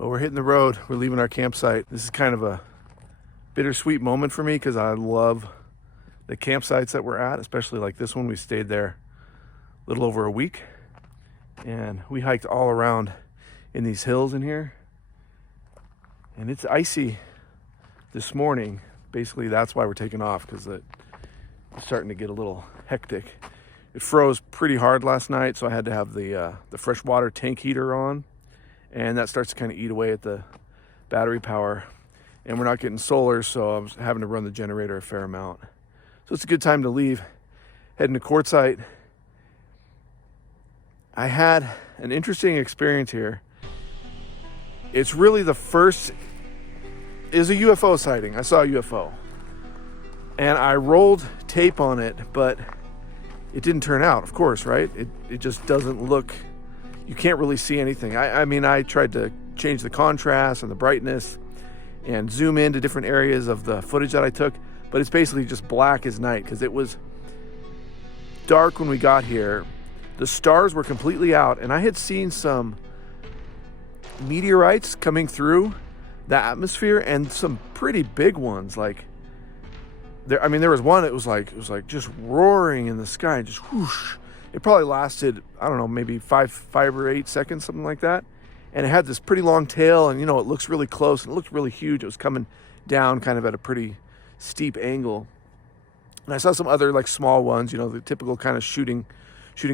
Well, we're hitting the road. We're leaving our campsite. This is kind of a bittersweet moment for me because I love the campsites that we're at, especially like this one. We stayed there a little over a week, and we hiked all around in these hills in here. And it's icy this morning. Basically, that's why we're taking off, because it's starting to get a little hectic. It froze pretty hard last night, so I had to have the freshwater tank heater on, and that starts to kind of eat away at the battery power. And we're not getting solar, so I'm having to run the generator a fair amount. So it's a good time to leave, heading to quartzite. I had an interesting experience here. It's really the first is a UFO sighting. I saw a UFO, and I rolled tape on it, but it didn't turn out, of course, right? It just doesn't look, you can't really see anything. I mean, I tried to change the contrast and the brightness and zoom into different areas of the footage that I took, but it's basically just black as night because it was dark when we got here. The stars were completely out, and I had seen some meteorites coming through the atmosphere, and some pretty big ones. Like there was one that was like just roaring in the sky, just whoosh. It probably lasted, I don't know, maybe five or 8 seconds, something like that. And it had this pretty long tail, and it looks really close, and it looked really huge. It was coming down kind of at a pretty steep angle. And I saw some other like small ones, the typical kind of shooting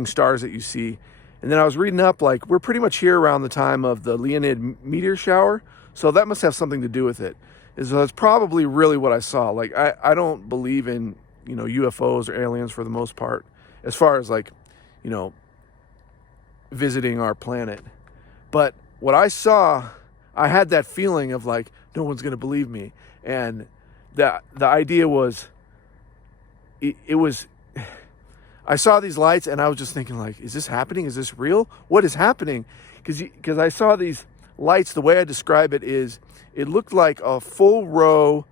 stars that you see. And then I was reading up, like, we're pretty much here around the time of the Leonid meteor shower, so that must have something to do with it. So that's probably really what I saw. Like, I don't believe in, UFOs or aliens for the most part, as far as like, visiting our planet. But what I saw, I had that feeling of like, no one's going to believe me. And the idea was, it was, I saw these lights and I was just thinking like, is this happening? Is this real? What is happening? Because I saw these lights. The way I describe it is, it looked like a full row,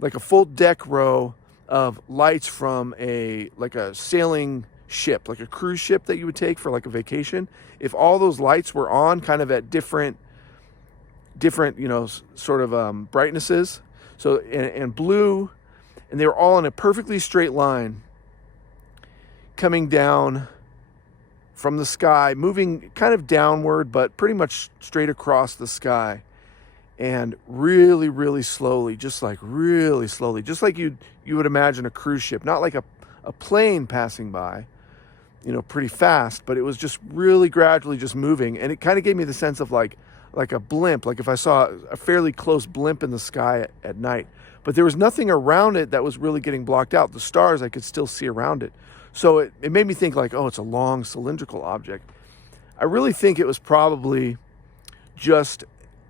like a full deck row of lights from a sailing ship, like a cruise ship that you would take for like a vacation. If all those lights were on kind of at different sort of brightnesses, so and blue, and they were all in a perfectly straight line coming down from the sky, moving kind of downward, but pretty much straight across the sky, and really, really slowly, just like really slowly, just like you would imagine a cruise ship, not like a plane passing by, pretty fast, but it was just really gradually just moving. And it kind of gave me the sense of like a blimp, like if I saw a fairly close blimp in the sky at night, but there was nothing around it that was really getting blocked out. The stars I could still see around it. So it made me think like, oh, it's a long cylindrical object. I really think it was probably just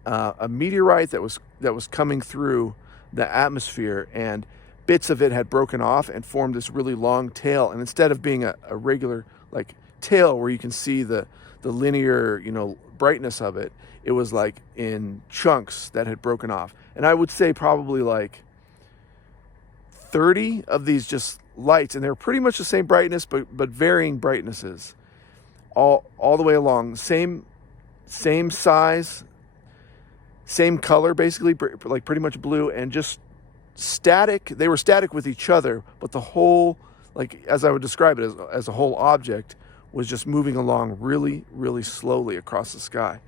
a meteorite that was coming through the atmosphere, and bits of it had broken off and formed this really long tail. And instead of being a regular like tail where you can see the linear brightness of it, it was like in chunks that had broken off. And I would say probably like 30 of these just lights, and they were pretty much the same brightness, but varying brightnesses all the way along. Same size, same color, basically, like pretty much blue, and just static. They were static with each other, but the whole, like as I would describe it, as a whole object was just moving along really, really slowly across the sky.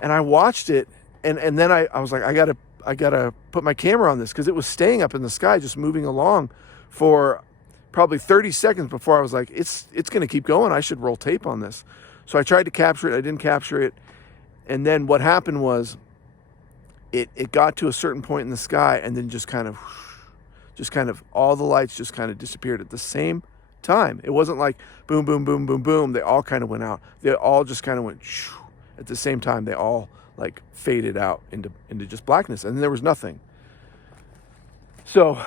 And I watched it, and then I was like, I gotta put my camera on this, because it was staying up in the sky, just moving along for probably 30 seconds before I was like, it's going to keep going. I should roll tape on this. So I tried to capture it. I didn't capture it. And then what happened was it got to a certain point in the sky, and then just kind of all the lights just kind of disappeared at the same time. It wasn't like boom, boom, boom, boom, boom. They all kind of went out. They all just kind of went at the same time. They all like faded out into just blackness, and then there was nothing. So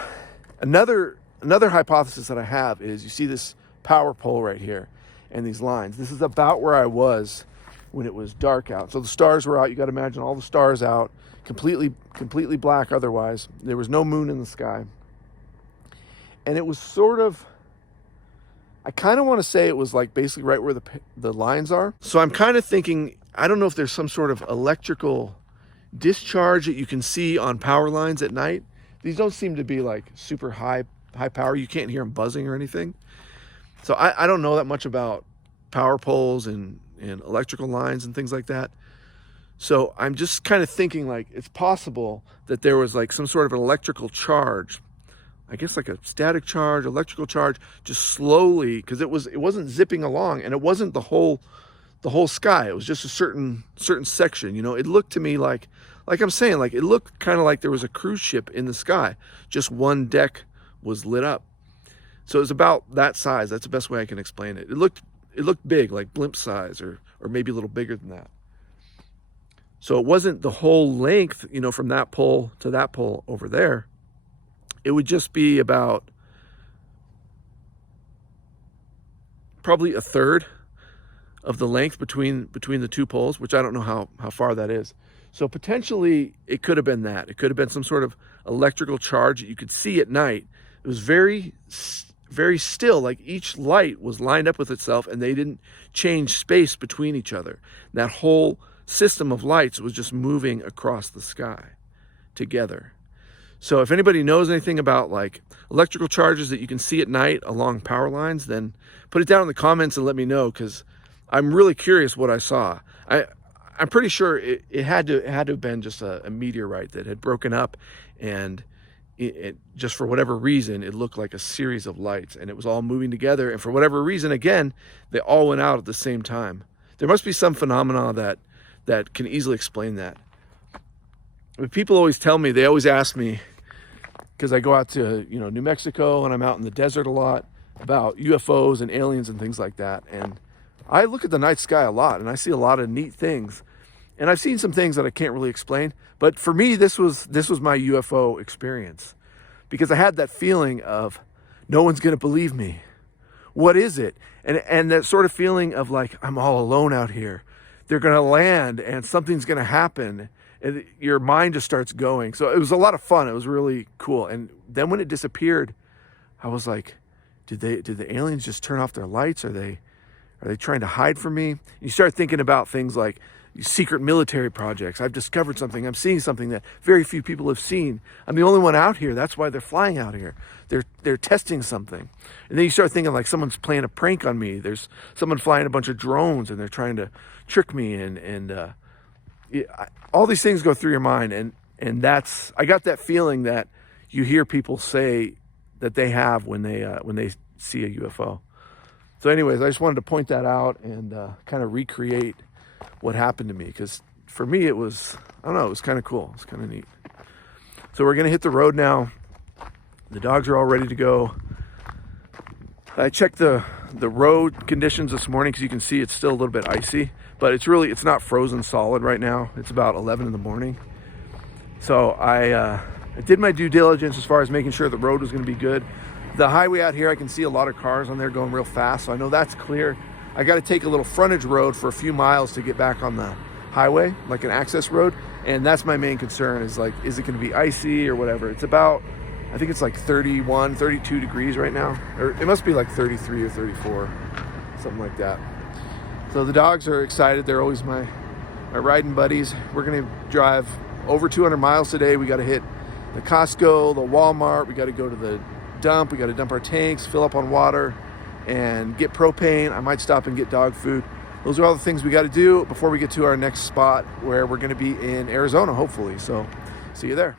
another hypothesis that I have is, you see this power pole right here and these lines. This is about where I was when it was dark out. So the stars were out. You got to imagine all the stars out, completely black otherwise. There was no moon in the sky. And it was sort of, I kind of want to say it was like basically right where the lines are. So I'm kind of thinking, I don't know if there's some sort of electrical discharge that you can see on power lines at night. These don't seem to be like super high power. You can't hear them buzzing or anything. So I don't know that much about power poles and electrical lines and things like that. So I'm just kind of thinking like it's possible that there was like some sort of an electrical charge, I guess like a static charge, electrical charge, just slowly, because it wasn't zipping along, and it wasn't the whole sky. It was just a certain section. You know, it looked to me like I'm saying, like it looked kind of like there was a cruise ship in the sky. Just one deck was lit up. So it was about that size. That's the best way I can explain it. It looked big, like blimp size, or maybe a little bigger than that. So it wasn't the whole length, you know, from that pole to that pole over there. It would just be about probably a third of the length between the two poles, which I don't know how far that is. So potentially it could have been that. It could have been some sort of electrical charge that you could see at night. It was very still, like each light was lined up with itself, and they didn't change space between each other. That whole system of lights was just moving across the sky together. So if anybody knows anything about like electrical charges that you can see at night along power lines, then put it down in the comments and let me know, because I'm really curious what I saw. I'm pretty sure it had to have been just a meteorite that had broken up, and it just for whatever reason it looked like a series of lights, and it was all moving together, and for whatever reason, again, they all went out at the same time. There must be some phenomena that can easily explain that. But people always tell me, they always ask me, because I go out to, you know, New Mexico, and I'm out in the desert a lot, about UFOs and aliens and things like that. And I look at the night sky a lot, and I see a lot of neat things. And I've seen some things that I can't really explain. But for me, this was my UFO experience, because I had that feeling of no one's going to believe me. What is it? And that sort of feeling of like, I'm all alone out here. They're going to land and something's going to happen, and your mind just starts going. So it was a lot of fun. It was really cool. And then when it disappeared, I was like, did the aliens just turn off their lights? Are they trying to hide from me? You start thinking about things like secret military projects. I've discovered something. I'm seeing something that very few people have seen. I'm the only one out here. That's why they're flying out here. They're testing something. And then you start thinking like someone's playing a prank on me. There's someone flying a bunch of drones, and they're trying to trick me. And all these things go through your mind. And I got that feeling that you hear people say that they have when they see a UFO. So anyways, I just wanted to point that out and kind of recreate what happened to me, because for me it was, I don't know, it was kind of cool. It's kind of neat. So we're gonna hit the road now. The dogs are all ready to go. I checked the road conditions this morning, because you can see it's still a little bit icy, but it's not frozen solid right now. It's about 11 in the morning. So I did my due diligence as far as making sure the road was going to be good. The highway out here, I can see a lot of cars on there going real fast, so I know that's clear. I got to take a little frontage road for a few miles to get back on the highway, like an access road, and that's my main concern, is like, is it going to be icy or whatever? It's about, I think it's like 31, 32 degrees right now, or it must be like 33 or 34, something like that. So the dogs are excited. They're always my riding buddies. We're going to drive over 200 miles today. We got to hit the Costco, the Walmart. We got to go to the dump. We got to dump our tanks, fill up on water, and get propane. I might stop and get dog food. Those are all the things we got to do before we get to our next spot, where we're going to be in Arizona, hopefully. So see you there.